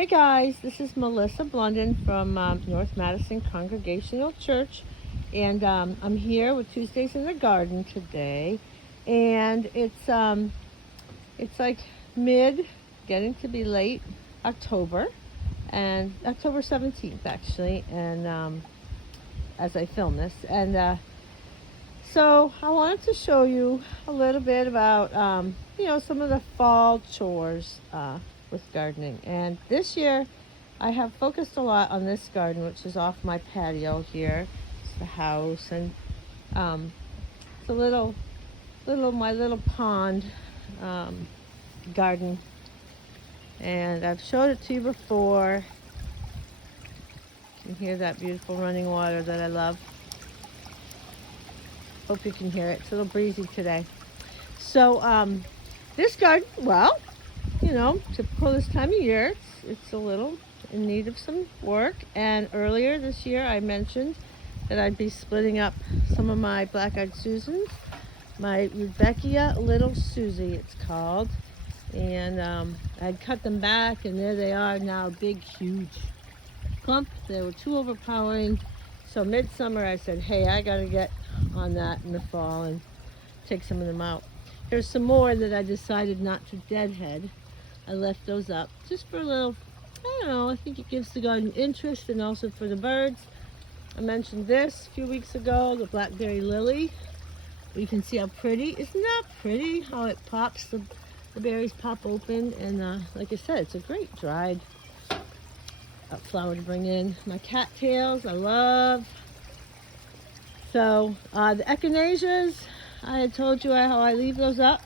Hey guys, this is Melissa Blundon from North Madison Congregational Church, and I'm here with Tuesdays in the Garden today, and it's like mid, getting to be late October, and October 17th actually, and as I film this, and so I wanted to show you a little bit about some of the fall chores with gardening, and this year I have focused a lot on this garden, which is off my patio here. It's the house, and it's a my little pond garden, and I've showed it to you before. You can hear that beautiful running water that I love. Hope you can hear it. It's a little breezy today. So this garden, well, typical this time of year, it's a little in need of some work. And earlier this year, I mentioned that I'd be splitting up some of my black-eyed Susans, my Rudbeckia Little Susie, it's called. And I'd cut them back, and there they are now, big, huge clump. They were too overpowering. So midsummer, I said, hey, I got to get on that in the fall and take some of them out. Here's some more that I decided not to deadhead. I left those up just for a little, I don't know, I think it gives the garden interest, and also for the birds. I mentioned this a few weeks ago, the blackberry lily. You can see how pretty. Isn't that pretty how it pops? The berries pop open, and like I said, it's a great dried flower to bring in. My cattails, I love. So the echinaceas, I had told you how I leave those up,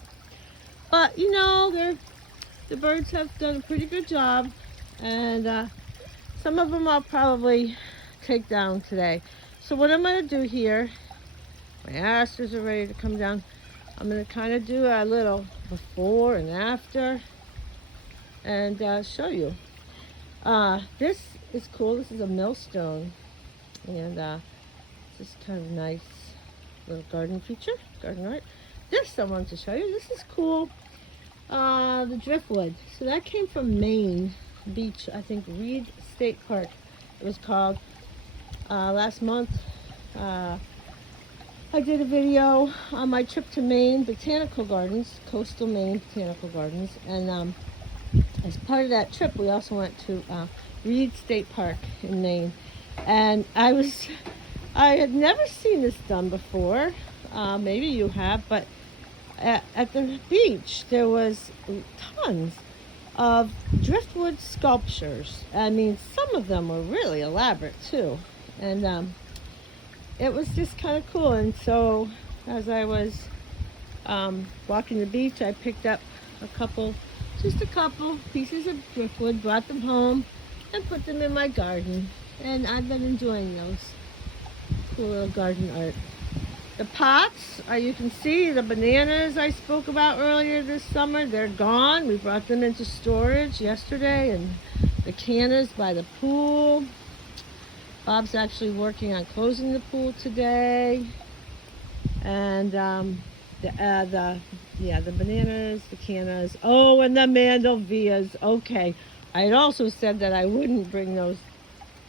but the birds have done a pretty good job, and some of them I'll probably take down today. So what I'm going to do here, my asters are ready to come down. I'm going to kind of do a little before and after, and show you. This is cool. This is a millstone, and this is kind of nice little garden feature, garden art. This I wanted to show you. This is cool. The driftwood. So that came from Maine Beach, I think Reed State Park it was called. Last month I did a video on my trip to Maine Botanical Gardens, Coastal Maine Botanical Gardens, and as part of that trip we also went to Reed State Park in Maine, and I had never seen this done before. Maybe you have, but at the beach there was tons of driftwood sculptures. I mean, some of them were really elaborate too, and it was just kind of cool. And so as I was walking the beach, I picked up just a couple pieces of driftwood, brought them home, and put them in my garden, and I've been enjoying those. Cool little garden art. The pots, you can see the bananas I spoke about earlier this summer, they're gone. We brought them into storage yesterday, and the cannas by the pool. Bob's actually working on closing the pool today. And the bananas, the cannas, oh, and the mandalvillas. Okay, I had also said that I wouldn't bring those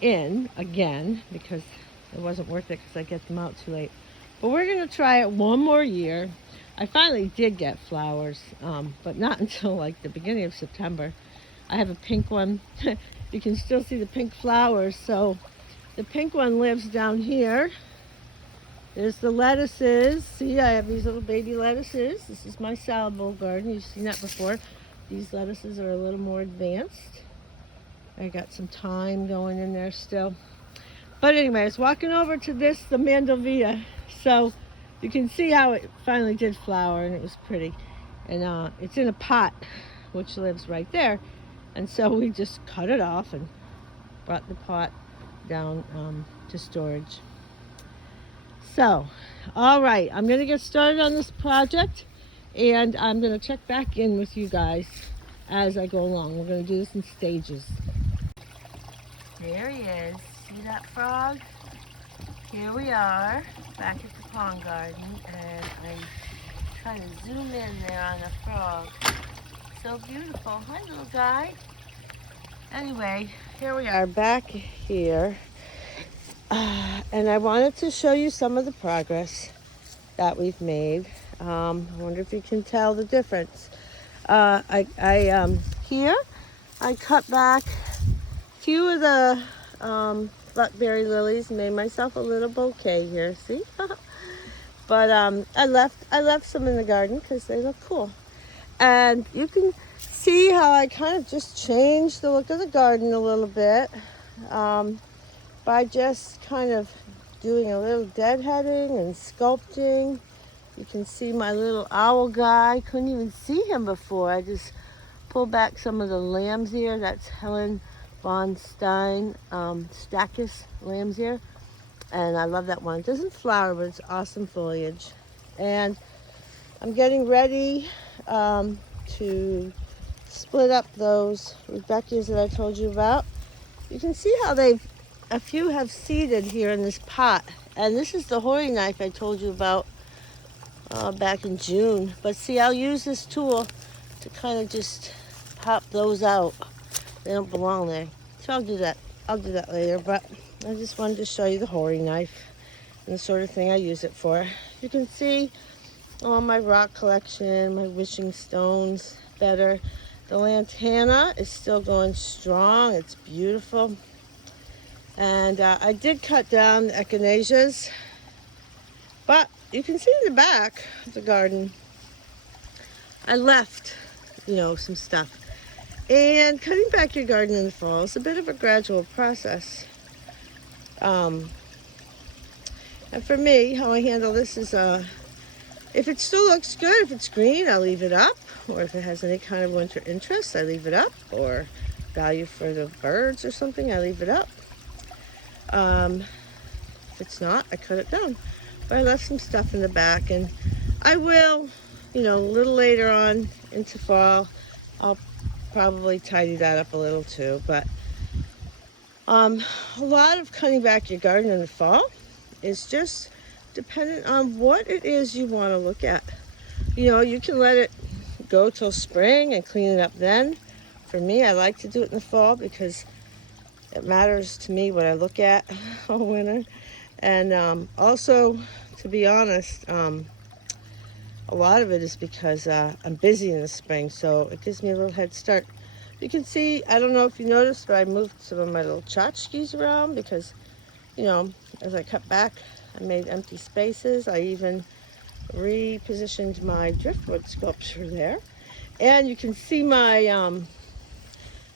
in again because it wasn't worth it because I get them out too late. But we're going to try it one more year. I finally did get flowers, but not until like the beginning of September. I have a pink one. You can still see the pink flowers. So the pink one lives down here. There's the lettuces. See, I have these little baby lettuces. This is my salad bowl garden. You've seen that before. These lettuces are a little more advanced. I got some thyme going in there still. But anyway, I was walking over to the mandalvilla. So you can see how it finally did flower, and it was pretty. And it's in a pot, which lives right there. And so we just cut it off and brought the pot down to storage. So, all right, I'm going to get started on this project, and I'm going to check back in with you guys as I go along. We're going to do this in stages. There he is. See that frog? Here we are, back at the pond garden, and I'm trying to zoom in there on the frog. So beautiful. Hi, little guy. Anyway, here we are back here. And I wanted to show you some of the progress that we've made. I wonder if you can tell the difference. Here I cut back a few of the blackberry lilies, made myself a little bouquet here. See, but I left some in the garden because they look cool, and you can see how I kind of just changed the look of the garden a little bit by just kind of doing a little deadheading and sculpting. You can see my little owl guy. Couldn't even see him before. I just pulled back some of the lamb's ear. That's Helen von Stein Stachys lamb's ear. And I love that one. It doesn't flower, but it's awesome foliage. And I'm getting ready to split up those rudbeckias that I told you about. You can see how a few have seeded here in this pot. And this is the hoary knife I told you about back in June. But see, I'll use this tool to kind of just pop those out. They don't belong there. So I'll do that later. But I just wanted to show you the hoary knife and the sort of thing I use it for. You can see all my rock collection, my wishing stones better. The lantana is still going strong. It's beautiful. And I did cut down the echinaceas, but you can see in the back of the garden, I left, some stuff. And cutting back your garden in the fall is a bit of a gradual process. And for me, how I handle this is, if it still looks good, if it's green, I'll leave it up. Or if it has any kind of winter interest, I leave it up. Or value for the birds or something, I leave it up. If it's not, I cut it down. But I left some stuff in the back, and I will, a little later on into fall, I'll probably tidy that up a little too. But a lot of cutting back your garden in the fall is just dependent on what it is you want to look at. You can let it go till spring and clean it up then. For me, I like to do it in the fall because it matters to me what I look at all winter. And also, to be honest, a lot of it is because I'm busy in the spring, so it gives me a little head start. You can see, I don't know if you noticed, but I moved some of my little tchotchkes around because, as I cut back, I made empty spaces. I even repositioned my driftwood sculpture there. And you can see my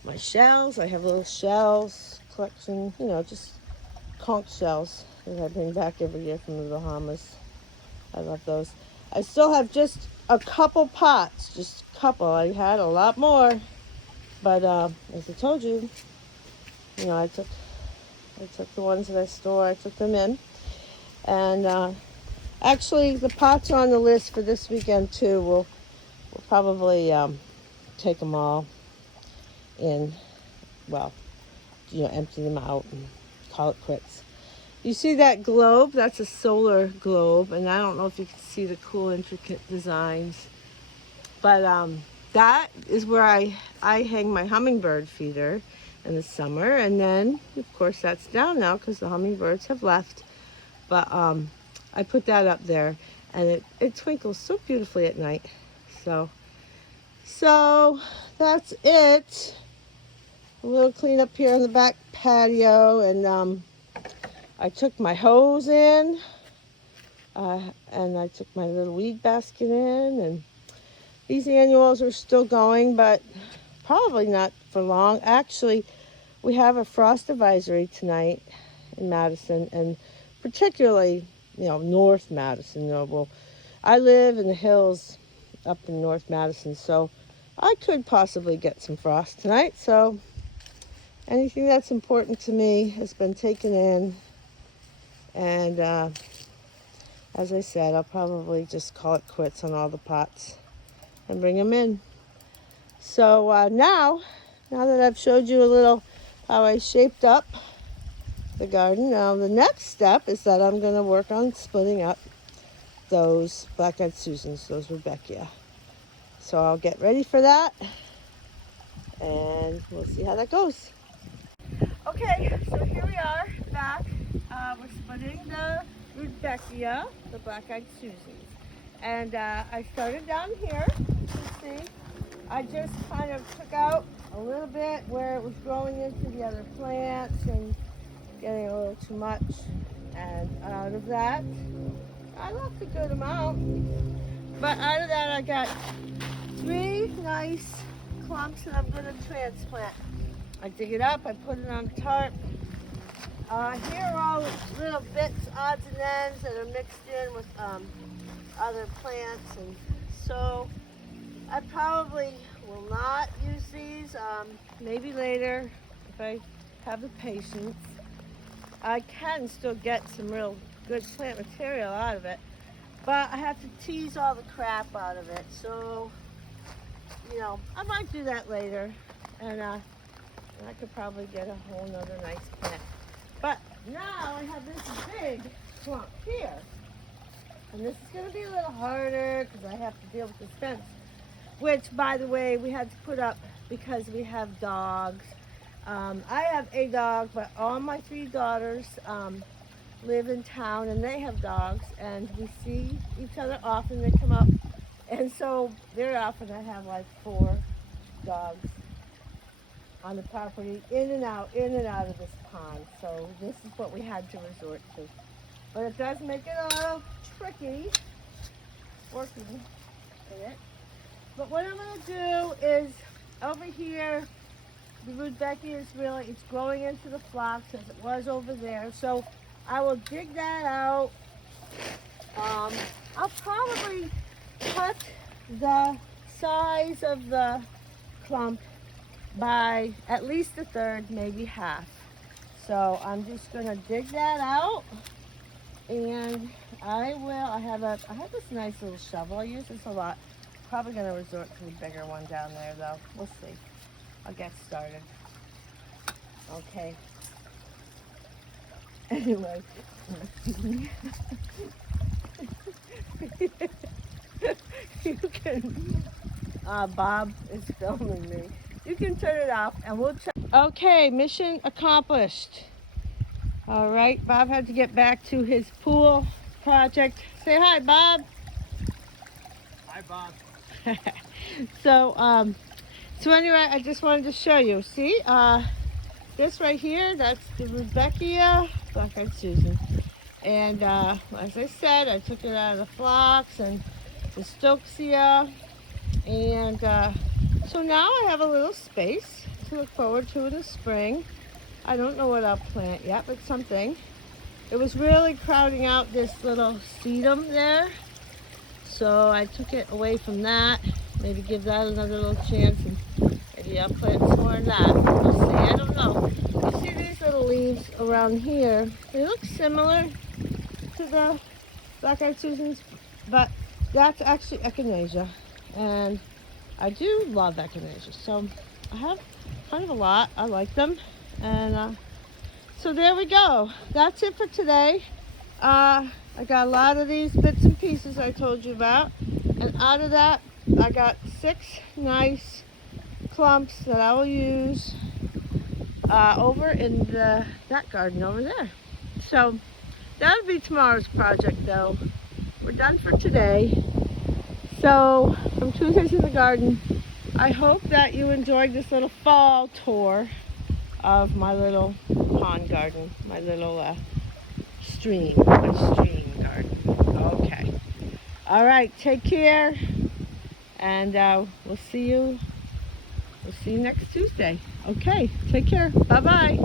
my shells. I have little shells collection, just conch shells that I bring back every year from the Bahamas. I love those. I still have just a couple pots, just a couple. I had a lot more, but as I told you, I took the ones that I store, I took them in. And actually, the pots are on the list for this weekend too. We'll probably take them all in, empty them out and call it quits. You see that globe? That's a solar globe, and I don't know if you can see the cool, intricate designs, but that is where I hang my hummingbird feeder in the summer, and then, of course, that's down now because the hummingbirds have left, but I put that up there, and it twinkles so beautifully at night. So that's it. A little cleanup here on the back patio, and I took my hose in, and I took my little weed basket in, and these annuals are still going, but probably not for long. Actually, we have a frost advisory tonight in Madison, and particularly, North Madison. I live in the hills up in North Madison, so I could possibly get some frost tonight. So anything that's important to me has been taken in. And as I said, I'll probably just call it quits on all the pots and bring them in. So now that I've showed you a little how I shaped up the garden, now the next step is that I'm going to work on splitting up those black-eyed Susans, those Rudbeckia. So I'll get ready for that. and we'll see how that goes. Okay, so here we are back. We're splitting the Rudbeckia, the black-eyed Susans. And I started down here, you see. I just kind of took out a little bit where it was growing into the other plants and getting a little too much. And out of that, I left a good amount. But out of that, I got 3 nice clumps that I'm going to transplant. I dig it up, I put it on the tarp. Here are all little bits, odds and ends that are mixed in with other plants, and so I probably will not use these. Maybe later if I have the patience. I can still get some real good plant material out of it, but I have to tease all the crap out of it. So, you know, I might do that later, and I could probably get a whole nother nice plant. But now I have this big clump here. And this is going to be a little harder because I have to deal with this fence. Which, by the way, we had to put up because we have dogs. I have a dog, but all my 3 daughters live in town and they have dogs. And we see each other often. They come up. And so very often I have like 4 dogs on the property, in and out of this pond. So this is what we had to resort to. But it does make it a little tricky working in it. But what I'm going to do is, over here, the Rudbeckia is really, it's growing into the phlox as it was over there. So I will dig that out. I'll probably cut the size of the clump by at least a third, maybe half. So I'm just gonna dig that out, and I have this nice little shovel. I use this a lot. Probably gonna resort to a bigger one down there though. We'll see. I'll get started. Okay. Anyway. You can, Bob is filming me. You can turn it off and we'll check. Okay, mission accomplished. All right, Bob had to get back to his pool project. Say hi, Bob. Hi, Bob. So anyway, I just wanted to show you. See, this right here, that's the Rudbeckia black-eyed Susan. And as I said, I took it out of the phlox and the Stokesia. And so now I have a little space to look forward to in the spring. I don't know what I'll plant yet, but something. It was really crowding out this little sedum there. So I took it away from that. Maybe give that another little chance, and maybe I'll plant some more of that. We'll see, I don't know. You see these little leaves around here? They look similar to the black-eyed Susans, but that's actually echinacea. And I do love echinacea, so I have kind of a lot. I like them, and so there we go. That's it for today. I got a lot of these bits and pieces I told you about, and out of that I got 6 nice clumps that I will use over in that garden over there. So that'll be tomorrow's project though. We're done for today. So, from Tuesdays in the Garden, I hope that you enjoyed this little fall tour of my little pond garden, my little stream garden. Okay. All right, take care, and we'll see you next Tuesday. Okay, take care. Bye-bye.